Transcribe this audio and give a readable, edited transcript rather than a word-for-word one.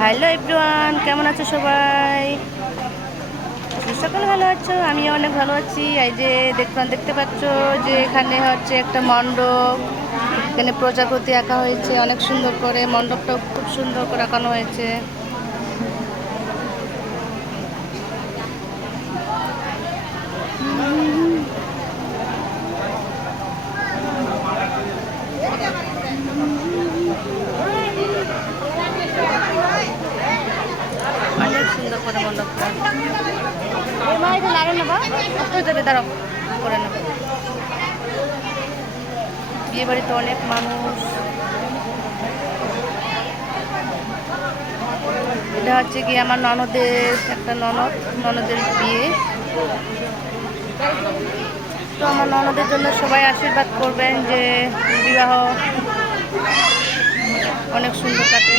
Hello everyone, কেমন আছো সবাই? সকাল ভালো আছো? আমিও অনেক ভালো আছি। এই যে দেখতে পাচ্ছ যে এখানে হচ্ছে একটা মণ্ডপ। এখানে প্রজাপতি আঁকা হয়েছে অনেক সুন্দর করে। মণ্ডপটাও খুব সুন্দর করে আঁকানো হয়েছে। অনেক সুন্দর করে মণ্ডপটা। লাগে না বা হয়ে যাবে, দাঁড়াও করে নেবো। বিয়ে বাড়িতে অনেক মানুষ। এটা হচ্ছে কি আমার ননদের একটা ননদের বিয়ে। তো আমার ননদের জন্য সবাই আশীর্বাদ করবেন যে বিবাহ অনেক সুন্দর কাটে।